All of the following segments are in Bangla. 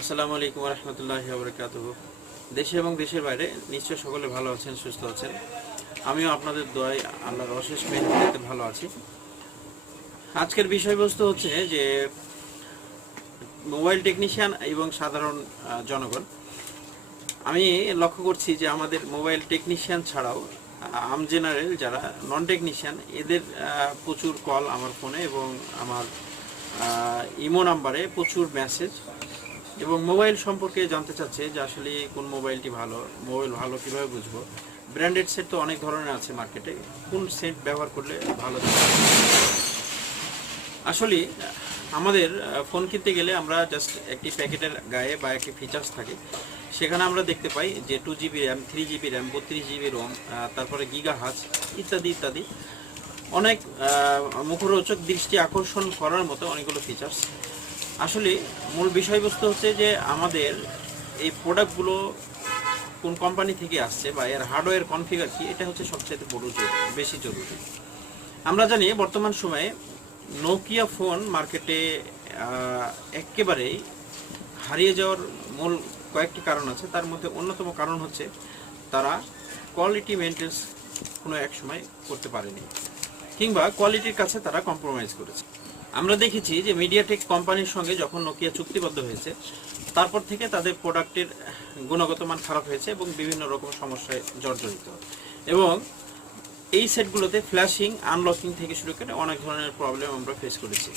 আসসালামু আলাইকুম রহমতুল্লাহ বরকাত দেশে এবং দেশের বাইরে নিশ্চয় সকলে ভালো আছেন, সুস্থ আছেন। আমিও আপনাদের দোয়ায় আল্লাহর অশেষ মেহনতে ভালো আছি। আজকের বিষয়বস্তু হচ্ছে যে, মোবাইল টেকনিশিয়ান এবং সাধারণ জনগণ। আমি লক্ষ্য করছি যে আমাদের মোবাইল টেকনিশিয়ান ছাড়াও আম জেনারেল যারা নন টেকনিশিয়ান, এদের প্রচুর কল আমার ফোনে এবং আমার ইমো নাম্বারে প্রচুর মেসেজ এবং মোবাইল সম্পর্কে জানতে চাচ্ছে যে আসলে কোন মোবাইলটি ভালো, মোবাইল ভালো কীভাবে বুঝব? ব্র্যান্ডেড সেট তো অনেক ধরনের আছে মার্কেটে, কোন সেট ব্যবহার করলে ভালো আসলে, আমাদের ফোন কিনতে গেলে আমরা জাস্ট একটি প্যাকেটের গায়ে বা একটি ফিচার্স থাকে। সেখানে আমরা দেখতে পাই যে two GB RAM three GB RAM বত্রিশ জিবি রোম তারপরে গিগা হাজ ইত্যাদি ইত্যাদি। অনেক মুখরোচক দৃষ্টি আকর্ষণ করার মতো অনেকগুলো ফিচার্স আসলে মূল বিষয়বস্তু হচ্ছে যে আমাদের এই প্রোডাক্টগুলো কোন কোম্পানি থেকে আসছে বা এর হার্ডওয়্যার কনফিগার কি, এটা হচ্ছে সবচেয়ে বড় জরুরি, বেশি জরুরি। আমরা জানি বর্তমান সময়ে নোকিয়া ফোন মার্কেটে একেবারেই হারিয়ে যাওয়ার মূল কয়েকটি কারণ আছে। তার মধ্যে অন্যতম কারণ হচ্ছে তারা কোয়ালিটি মেনটেন্স কোনো এক সময় করতে পারেনি, কিংবা কোয়ালিটির কাছে তারা কম্প্রোমাইজ করেছে। আমরা দেখেছি যে মিডিয়াটেক কোম্পানির সঙ্গে যখন নোকিয়া চুক্তিবদ্ধ হয়েছে, তারপর থেকে তাদের প্রোডাক্টের গুণগত মান খারাপ হয়েছে এবং বিভিন্ন রকম সমস্যায় জর্জরিত। এবং এই সেটগুলোতে ফ্ল্যাশিং আনলকিং থেকে শুরু করে অনেক ধরনের প্রবলেম আমরা ফেস করেছি।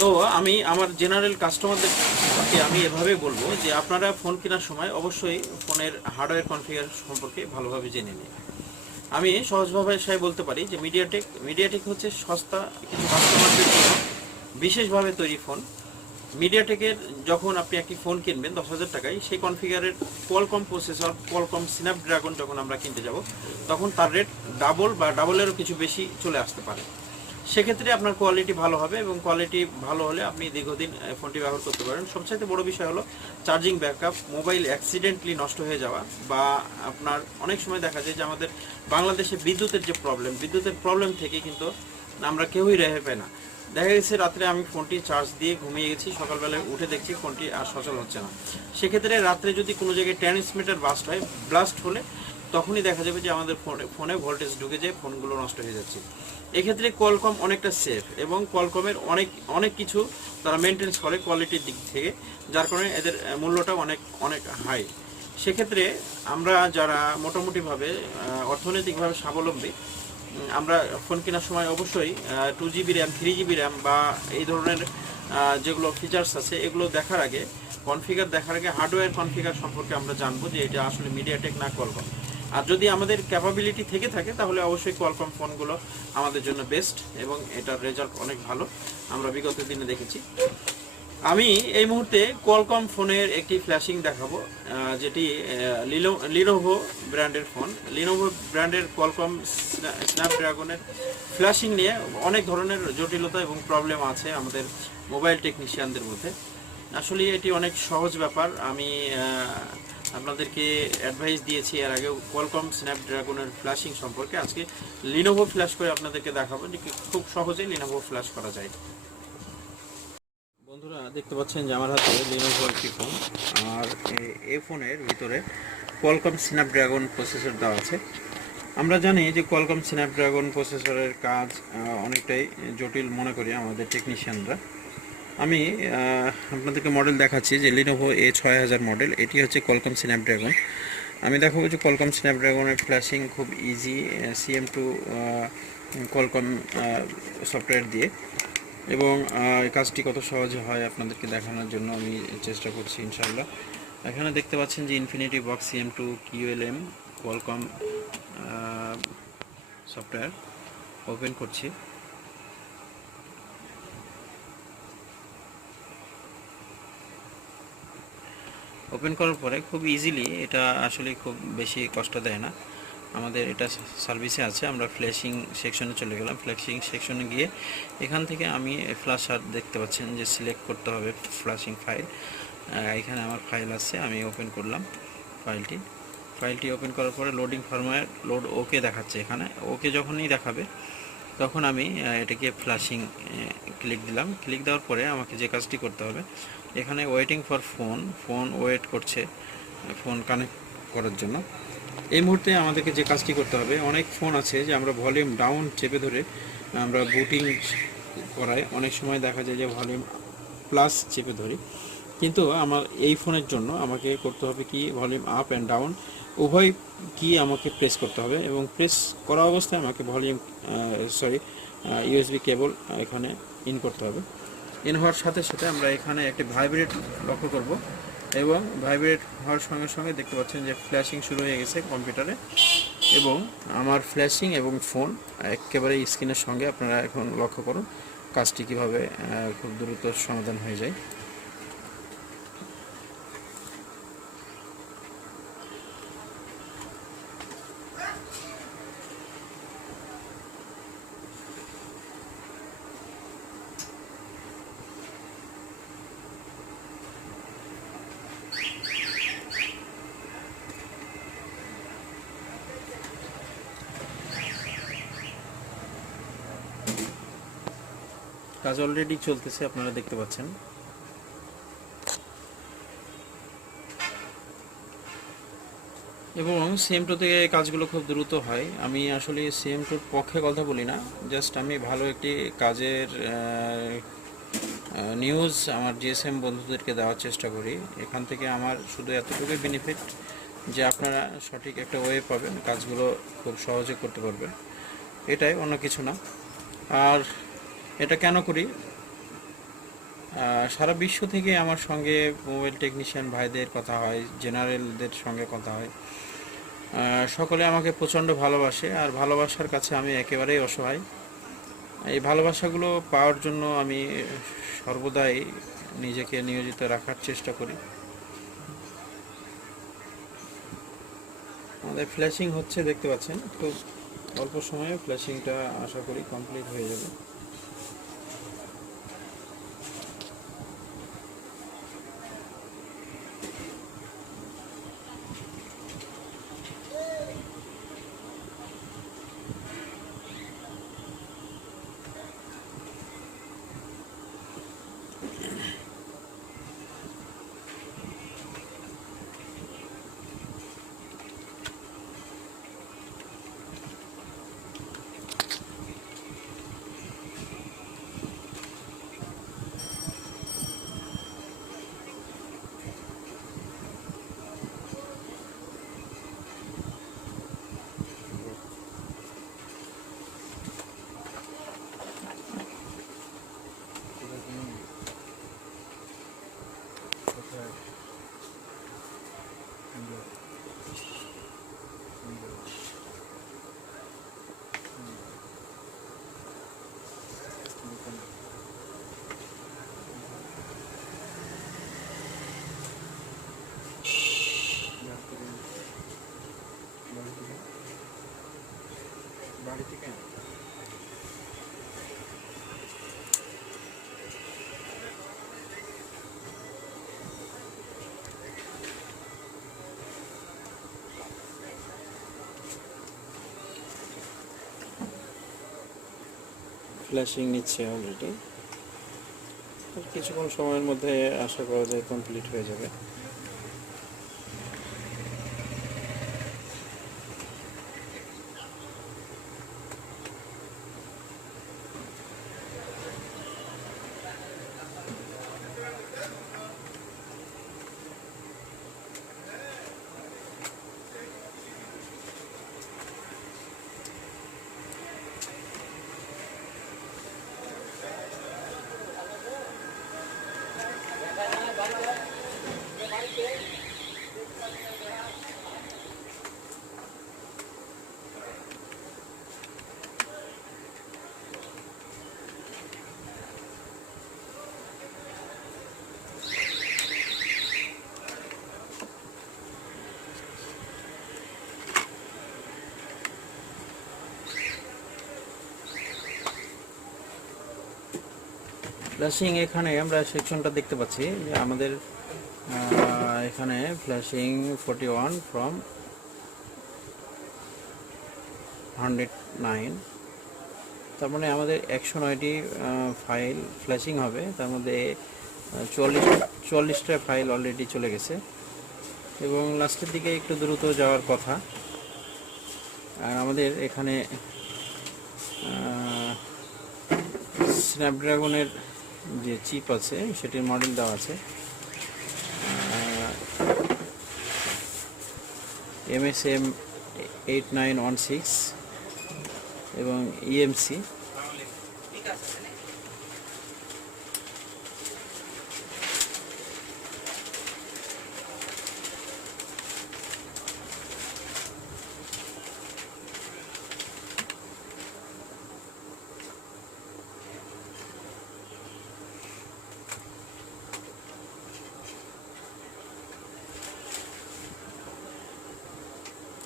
তো আমি আমার জেনারেল কাস্টমারদেরকে আমি এভাবে বলব যে আপনারা ফোন কেনার সময় অবশ্যই ফোনের হার্ডওয়্যার কনফিগার সম্পর্কে ভালোভাবে জেনে নিন। আমি সহজভাবে সাই বলতে পারি যে মিডিয়াটেক মিডিয়াটেক হচ্ছে সস্তা কিছু কাস্টমারদের জন্য বিশেষভাবে তৈরি ফোন মিডিয়াটেকের যখন আপনি একটি ফোন কিনবেন দশ হাজার টাকায়, সেই কনফিগারের কোয়ালকম প্রসেসর কোয়ালকম স্ন্যাপড্রাগন যখন আমরা কিনতে যাব, তখন তার রেট ডাবল বা ডাবলেরও কিছু বেশি চলে আসতে পারে। সেক্ষেত্রে আপনার কোয়ালিটি ভালো হবে এবং কোয়ালিটি ভালো হলে আপনি দীর্ঘদিন ফোনটি ব্যবহার করতে পারেন। সবচাইতে বড় বিষয় হলো চার্জিং ব্যাকআপ মোবাইল অ্যাক্সিডেন্টলি নষ্ট হয়ে যাওয়া বা আপনার অনেক সময় দেখা যায় যে আমাদের বাংলাদেশে বিদ্যুতের যে প্রবলেম বিদ্যুতের প্রবলেম থেকে কিন্তু আমরা কেউই রেহে পাই না। দেখা গেছে রাত্রে আমি ফোনটি চার্জ দিয়ে ঘুমিয়ে গেছি, সকালবেলায় উঠে দেখছি ফোনটি আর সচল হচ্ছে না। সেক্ষেত্রে রাত্রে যদি কোনো জায়গায় ট্রান্সমিটার বাস্ট হয় ব্লাস্ট হলে তখনই দেখা যাবে যে আমাদের ফোনে ফোনে ভোল্টেজ ঢুকে যায় ফোনগুলো নষ্ট হয়ে যাচ্ছে। এক্ষেত্রে কলকম অনেকটা সেফ এবং কলকমের অনেক অনেক কিছু তারা মেনটেন্স করে কোয়ালিটির দিক থেকে, যার কারণে এদের মূল্যটা অনেক অনেক হাই সেক্ষেত্রে আমরা যারা মোটামুটিভাবে অর্থনৈতিকভাবে স্বাবলম্বী আমরা ফোন কেনার সময় অবশ্যই two GB RAM three GB RAM বা এই ধরনের যেগুলো ফিচার্স আছে, এগুলো দেখার আগে কনফিগার দেখার আগে হার্ডওয়্যার কনফিগার সম্পর্কে আমরা জানব যে এটা আসলে মিডিয়াটেক না কলকম আর যদি আমাদের ক্যাপাবিলিটি থেকে থাকে, তাহলে অবশ্যই কোয়ালকম ফোনগুলো আমাদের জন্য বেস্ট এবং এটার রেজাল্ট অনেক ভালো। আমরা বিগত দিনে দেখেছি। আমি এই মুহূর্তে কোয়ালকম ফোনের একটি ফ্ল্যাশিং দেখাবো যেটি লিনোভো ব্র্যান্ডের ফোন লিনোভো ব্র্যান্ডের কোয়ালকম স্ন্যাপড্রাগনের ফ্ল্যাশিং নিয়ে অনেক ধরনের জটিলতা এবং প্রবলেম আছে আমাদের মোবাইল টেকনিশিয়ানদের মধ্যে। আসলে এটি অনেক সহজ ব্যাপার। আমি আপনাদেরকে অ্যাডভাইস দিয়েছি, এর আগেও কোয়ালকম স্ন্যাপড্রাগনের ফ্ল্যাশিং সম্পর্কে। আজকে লিনোভো ফ্ল্যাশ করে আপনাদেরকে দেখাবো যে খুব সহজেই লিনোভো ফ্ল্যাশ করা যায়। বন্ধুরা, দেখতে পাচ্ছেন যে আমার হাতে লিনোভো একটি ফোন আর এই ফোনের ভিতরে কোয়ালকম স্ন্যাপড্রাগন প্রসেসর দেওয়া আছে। আমরা জানি যে কোয়ালকম স্ন্যাপড্রাগন প্রসেসরের কাজ অনেকটাই জটিল মনে করি আমাদের টেকনিশিয়ানরা আমি আপনাদেরকে মডেল দেখাচ্ছি যে লিনোভো এ ছয় হাজার মডেল এটি হচ্ছে কোয়ালকম স্ন্যাপড্রাগন আমি দেখাবো যে কোয়ালকম স্ন্যাপড্রাগনের ফ্ল্যাশিং খুব easy CM two Qualcomm software দিয়ে। এবং কাজটি কত সহজে হয় আপনাদেরকে দেখানোর জন্য আমি চেষ্টা করছি ইনশাল্লাহ এখানে দেখতে পাচ্ছেন যে infinity box CM two QLM Qualcomm software open করছি। ওপেন করার পরে খুব ইজিলি এটা আসলে খুব বেশি কষ্ট দেয় না। আমাদের এটা সার্ভিসে আছে, আমরা ফ্ল্যাশিং সেকশনে চলে গেলাম। ফ্ল্যাশিং সেকশনে গিয়ে এখান থেকে আমি ফ্ল্যাশার দেখতে পাচ্ছেন যে সিলেক্ট করতে হবে ফ্ল্যাশিং ফাইল এখানে আমার ফাইল আছে, আমি ওপেন করলাম ফাইলটি ফাইলটি ওপেন করার পরে লোডিং ফার্মওয়্যার লোড ওকে দেখাচ্ছে এখানে। ওকে যখনই দেখাবে তখন আমি এটাকে ফ্ল্যাশিং ক্লিক দিলাম। ক্লিক দেওয়ার পরে আমাকে যে কাজটি করতে হবে, এখানে waiting for phone phone wait করছে ফোন কানেক্ট করার জন্য। এই মুহূর্তে আমাদেরকে যে কাজটি করতে হবে, অনেক ফোন আছে যে আমরা ভলিউম ডাউন চেপে ধরে আমরা বুটিং করাই অনেক সময় দেখা যায় যে ভলিউম প্লাস চেপে ধরি। কিন্তু আমার এই ফোনের জন্য আমাকে করতে হবে কি? ভলিউম আপ অ্যান্ড ডাউন উভয় কি আমাকে প্রেস করতে হবে এবং প্রেস করা অবস্থায় আমাকে ভলিউম সরি ইউএসবি কেবল এখানে ইন করতে হবে। ইন হওয়ার সাথে সাথে আমরা এখানে একটি ভাইব্রেট লক্ষ্য করব এবং ভাইব্রেট হওয়ার সঙ্গে সঙ্গে দেখতে পাচ্ছেন যে ফ্ল্যাশিং শুরু হয়ে গেছে কম্পিউটারে এবং আমার ফ্ল্যাশিং এবং ফোন একেবারে স্ক্রিনের সঙ্গে আপনারা এখন লক্ষ্য করুন কাজটি কীভাবে খুব দ্রুত সমাধান হয়ে যায়। কাজ অলরেডি চলতেছে, আপনারা দেখতে পাচ্ছেন। এবং সিএম টু থেকে কাজগুলো খুব দ্রুত হয়। আমি আসলে সিএম টুর পক্ষে কথা বলি না জাস্ট আমি ভালো একটি কাজের নিউজ আমার জিএসএম বন্ধুদেরকে দেওয়ার চেষ্টা করি। এখান থেকে আমার শুধু এতটুকুই বেনিফিট যে আপনারা সঠিক একটা ওয়ে পাবেন, কাজগুলো খুব সহজে করতে পারবেন। এটাই অন্য কিছু না। আর এটা কেন করি? সারা বিশ্ব থেকে আমার সঙ্গে মোবাইল টেকনিশিয়ান ভাইদের কথা হয় জেনারেলদের সঙ্গে কথা হয়। সকলে আমাকে প্রচণ্ড ভালোবাসে আর ভালোবাসার কাছে আমি একেবারেই অসহায়। এই ভালোবাসাগুলো পাওয়ার জন্য আমি সর্বদাই নিজেকে নিয়োজিত রাখার চেষ্টা করি। আমাদের ফ্ল্যাশিং হচ্ছে, দেখতে পাচ্ছেন? খুব অল্প সময়ে ফ্ল্যাশিংটা আশা করি কমপ্লিট হয়ে যাবে বাড়ি থেকে ফ্ল্যাশিং নিচ্ছে অলরেডি কিছুক্ষণ সময়ের মধ্যে আশা করা যায় কমপ্লিট হয়ে যাবে। है ফ্ল্যাশিং এখানে আমরা সেকশনটা দেখতে পাচ্ছি যে আমাদের এখানে flashing forty one from hundred nine তার মানে আমাদের একশো নয়টি ফাইল ফ্ল্যাশিং হবে। তার মধ্যে চুয়াল্লিশ, চুয়াল্লিশটা ফাইল অলরেডি চলে গেছে। এবং লাস্টের দিকে একটু দ্রুত যাওয়ার কথা। আর আমাদের এখানে স্ন্যাপড্রাগনের যে চিপ আছে, সেটির মডেল দেওয়া আছে। M S M eight nine one six এবং E ইএমসি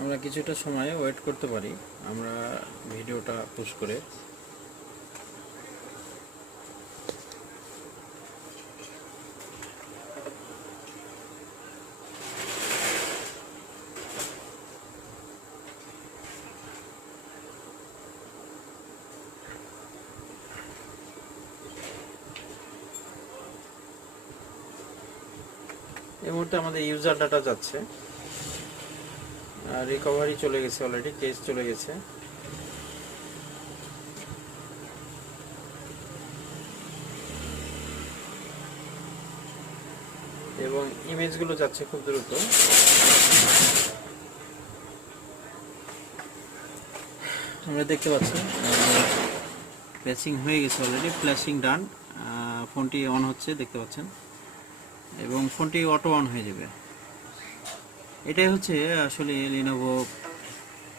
আমরা কিছুটা সময় ওয়েট করতে পারি। আমরা ভিডিওটা পুশ করে। এই মুহূর্তে আমাদের ইউজার ডাটা যাচ্ছে। রিকভারি চলে গেছে অলরেডি কেস চলে গেছে। এবং ইমেজগুলো যাচ্ছে খুব দ্রুত। আমরা দেখতে পাচ্ছি প্লেসিং হয়ে গেছে অলরেডি প্লেসিং ডান ফোনটি অন হচ্ছে, দেখতে পাচ্ছেন। এবং ফোনটি অটো অন হয়ে যাবে। এটাই হচ্ছে আসলে লিনোভো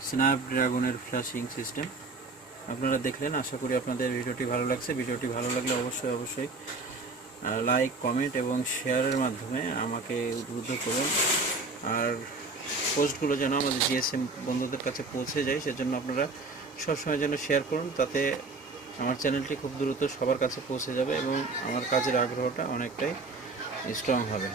স্ন্যাপড্রাগনের ফ্ল্যাশিং সিস্টেম আপনারা দেখলেন, আশা করি আপনাদের ভিডিওটি ভালো লাগছে। ভিডিওটি ভালো লাগলে অবশ্যই অবশ্যই লাইক কমেন্ট এবং শেয়ারের মাধ্যমে আমাকে উদ্বুদ্ধ করুন। আর পোস্টগুলো যেন আমাদের জিএসএম বন্ধুদের কাছে পৌঁছে যায়, সেজন্য আপনারা সবসময় যেন শেয়ার করুন, তাতে আমার চ্যানেলটি খুব দ্রুত সবার কাছে পৌঁছে যাবে এবং আমার কাজের আগ্রহটা অনেকটাই স্ট্রং হবে।